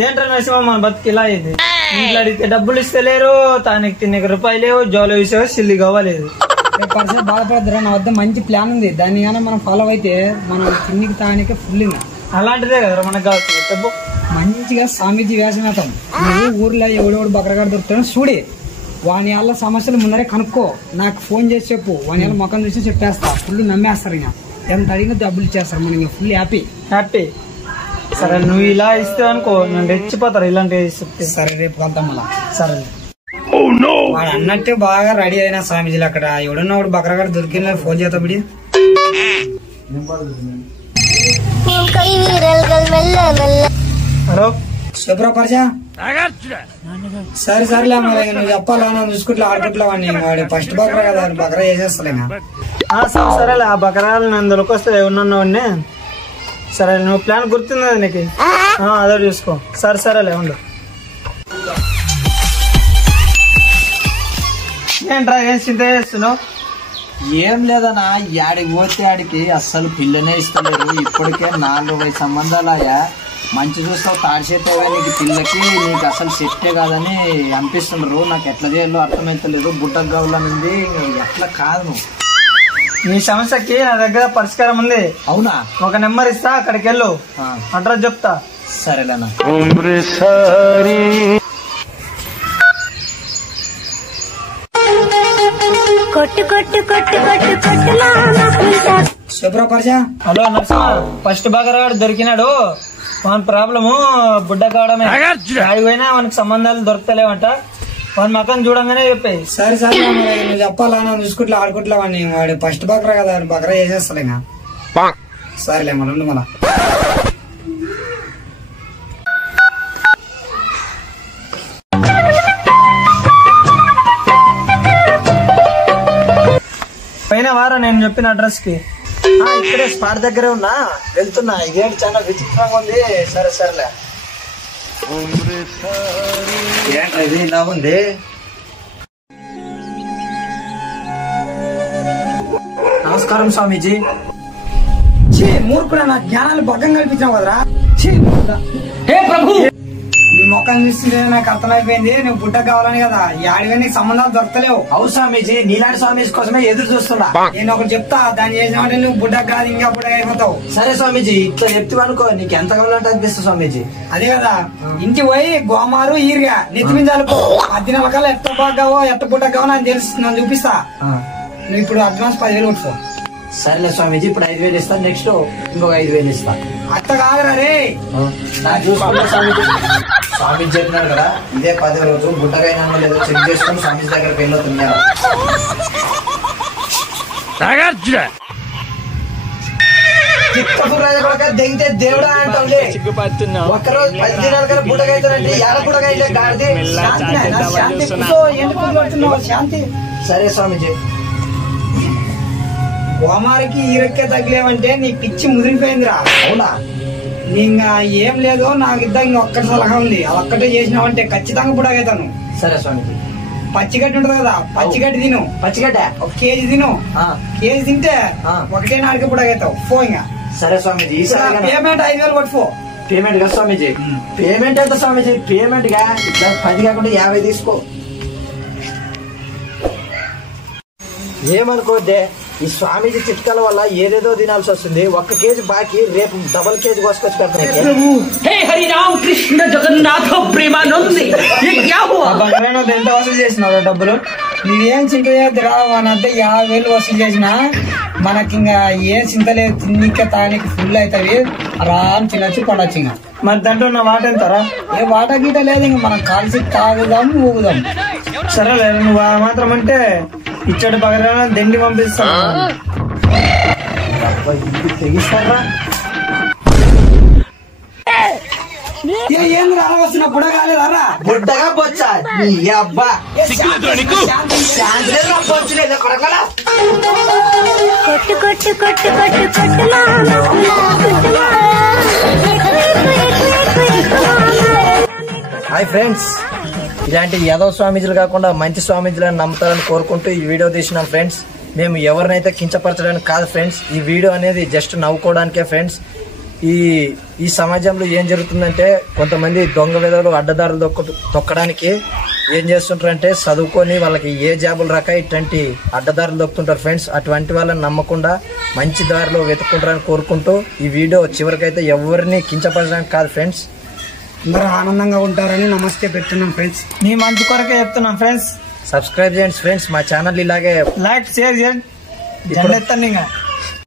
ఏంట్రా నరసింహ మన బతికి ఇలా అయింది. ఇంట్లో అడిగితే డబ్బులు ఇస్తలేరు, తానికి తిన్నకి రూపాయలు లేవు, జోలో విషయం సిల్లి కావలేదు. బాధపడద్దురా, నా వద్ద మంచి ప్లాన్ ఉంది. దాన్ని కానీ మనం ఫాలో అయితే మనం తిన్నికి తానికి ఫుల్. అలాంటిదే కదరా మనకు కావచ్చు. చెప్పు. మంచిగా స్వామీజీ వేసినతం నువ్వు ఊర్లో ఎవడెవడు బకరగాడు దొరుకుతాడో చూడి, వాని వాళ్ళ సమస్యలు ముందరే కనుక్కో, నాకు ఫోన్ చేసి చెప్పు. వాని వాళ్ళ ముఖం చూసి చెప్పేస్తా. ఫుల్ నమ్మేస్తారు. ఇంకా ఎంత అడిగినా డబ్బులు ఇచ్చేస్తారు. మనం ఫుల్ హ్యాపీ. సరే నువ్వు ఇలా ఇస్తావు అనుకో, నేను రెచ్చిపోతారు ఇలాంటివి చెప్తే. సరే రేపు వెళ్తాం మళ్ళా. సరే వాడు అన్నట్టు బాగా రెడీ అయినా స్వామీజీలు అక్కడ ఎవడన్నా వాడు బకరగాడు దొరికిన ఫోన్ చేస్తా బిడి. హలో శుభ్ర పరిచ. సరే సరేలే మరి నువ్వు చెప్పాలా, చూసుకుంటా ఆడుకుంటా వాడిని. వాడు ఫస్ట్ బకరా కదా, బకరా చేసేస్తలే. సరేలే ఆ బకరాలు నన్ను దొరికొస్తే ఉన్నవాడిని. సరే నువ్వు ప్లాన్ గుర్తుంది కదా నీకు, అదే చూసుకో. సరేలే ఉండు. ఏంట్రా ఏం చింత చేస్తున్నావు? ఏం లేదన్నా, యాడికి పోతే ఆడికి అస్సలు పిల్లనే ఇస్తలేరు. ఇప్పటికే 4-5 సంబంధాలయ్యా. మంచి చూస్తావు తాడి చేతవే నీకు పిల్లకి, నీకు అసలు సెట్టే కాదని అనిపిస్తున్నారు. నాకు ఎట్లా చేయాలో అర్థమైతలేదు. బుట్టకు కావాలనుంది, ఎట్లా కాదు. నువ్వు నీ సమస్యకి నా దగ్గర పరిష్కారం ఉంది. అవునా? ఒక నెంబర్ ఇస్తా, అక్కడికి వెళ్ళు, అడ్రస్ చెప్తా. సరేలేనా. హలో నరసింహ, ఫస్ట్ బకరాడు దొరికినాడు. వాని ప్రాబ్లము బుడ్డ కావడమే. ఆడిపోయినా మనకి సంబంధాలు దొరకలేవంట. వాని మకం చూడంగానే చెప్పాయి. సరే నువ్వు చెప్పాలా, చూసుకుంటా ఆడుకుంటా వాడిని. వాడు ఫస్ట్ బకరా కదా, బకరా చేసేస్తలే. సరేలే మళ్ళీ ఉండు మళ్ళా. పైన వారా నేను చెప్పిన అడ్రస్ కి. ఇక్కడే స్పాట్ దగ్గరే ఉన్నా, వెళ్తున్నా. ఇదేంటి చాలా విచిత్రంగా ఉంది. సరేలే. ఏంటి ఇలా ఉంది? నమస్కారం స్వామీజీ. మూర్ఖుడా, నా జ్ఞానాలు భగ్గం కల్పించావు కదరా. హే ప్రభు, నీ మొక్కం చూస్తుంటే నాకు అర్థమైపోయింది. నువ్వు బుట్ట కావాలని కదా, ఈ ఆడిగా నీకు సంబంధాలు దొరకలేవు. అవు స్వామీజీ, నీలాంటి స్వామీజీ కోసమే ఎదురు చూస్తున్నా. నేను ఒకటి చెప్తా, దాన్ని చేసినామంటే నువ్వు బుడ్డ కాదు, ఇంకా బుడ్డ అయిపోతావు. సరే స్వామీజీ, ఇట్లా చెప్తే అనుకో, నీకు ఎంత కావాలంటే అనిపిస్తుంది స్వామీజీ. అదే కదా, ఇంటి పోయి గోమారు ఈరుగా నెత్తిమించాలకు 10 నెలల కల్లా ఎట్ట బాగావో ఎట్ట బుడ్డ కావో నాకు తెలుసు, నన్ను చూపిస్తా. నువ్వు ఇప్పుడు అడ్వాన్స్ 10,000 కొట్టుకో. సరేలే స్వామీజీ, ఇప్పుడు 5,000 ఇస్తా. నెక్స్ట్ ఇంకొక 5,000 ఇస్తా. అట్ట కాదురా రే. చూసుకుంటా స్వామీజీ. స్వామీజీ చెప్పినారు కదా, ఇదే 10వ రోజు బుట్టకైనా లేదో చెక్ చేసుకుని స్వామీజీ దగ్గరికి వెళ్ళొస్తున్నారు. దెంగితే దేవుడా అంటే ఒక్కరోజు 10 దినాల కన్నా బుట్టకైతానంటే ఎడ బుట్టకైతే గాడిది. శాంతి. సరే స్వామీజీ. గోమారికి ఈరెక్కే తగిలేవంటే నీ పిచ్చి ముదిరిపోయిందిరా. అవునా? ఇంకా ఏం లేదు, నాకు ఇద్దరు ఇంకొక్కటి సలహా ఉంది. అది ఒక్కటే చేసినావంటే ఖచ్చితంగా బుడగైతాను. సరే స్వామీజీ. పచ్చిగడ్డి ఉంటది కదా, పచ్చిగడ్డి తిను. పచ్చిగడ్డ 1 కేజీ తిను. కేజీ తింటే ఒకటే నాడికి బుడగైతావు. పో ఇంకా. సరే స్వామీజీ. పేమెంట్ 5,000 కొట్టుకో. పేమెంట్ కదా స్వామీజీ? పేమెంట్ ఎంత స్వామీజీ? పేమెంట్ గా ఇట్లా 10 కాకుండా 50 తీసుకో. ఏమనుకోద్దే, ఈ స్వామీజీ చిట్కాల వల్ల ఏదేదో తినాల్సి వస్తుంది. 1 కేజీ బాకీ రేపు డబల్ కేజీ కోసుకొచ్చి ఎంత వసూలు చేసినావు డబ్బులు? నువ్వేం చింత చేద్దురా, మనంతా 50,000 వసూలు చేసినా మనకి ఇంకా ఏం చింత లేదు. తిన్నిక తానికి ఫుల్ అవుతావి, ఆరాం తినొచ్చు పండొచ్చు. ఇంకా మరి దాంట్లో నా వాట ఎంతరా? ఏ వాట గీట లేదు. ఇంక మనం కలిసి తాగుదాం ఊగుదాం. సరేలే, నువ్వు మాత్రం అంటే ఇచ్చడి పగల దండి పంపిస్తాను. తెగిస్తారా? ఏం రా వస్తున్నా బుడ కాలేదారా? బుడ్డగా బొచ్చా నీ అబ్బా. హాయ్ ఫ్రెండ్స్, ఇలాంటి యాదవ స్వామీజీలు కాకుండా మంచి స్వామీజీలను నమ్ముతారని కోరుకుంటూ ఈ వీడియో తీసినాం ఫ్రెండ్స్. మేము ఎవరినైతే కించపరచడానికి కాదు ఫ్రెండ్స్, ఈ వీడియో అనేది జస్ట్ నవ్వుకోవడానికే ఫ్రెండ్స్. ఈ సమాజంలో ఏం జరుగుతుందంటే కొంతమంది దొంగ విధులు అడ్డదారులు తొక్కడానికి ఏం చేస్తుంటారంటే చదువుకొని వాళ్ళకి ఏ జాబులు రాక ఇట్లాంటి అడ్డదారులు దొక్కుతుంటారు ఫ్రెండ్స్. అటువంటి వాళ్ళని నమ్మకుండా మంచి దారిలో వెతుక్కుంటారని కోరుకుంటూ ఈ వీడియో చివరికైతే ఎవరిని కించపరచడానికి కాదు ఫ్రెండ్స్, అందరూ ఆనందంగా ఉంటారని నమస్తే పెడుతున్నాం ఫ్రెండ్స్. మీ మంచి కొరకే చెప్తున్నాం ఫ్రెండ్స్. సబ్స్క్రైబ్ చేయండి ఫ్రెండ్స్ మా ఛానల్. ఇలాగే లైక్ షేర్ చేయండి. జెండా ఎత్తండి ఇంకా.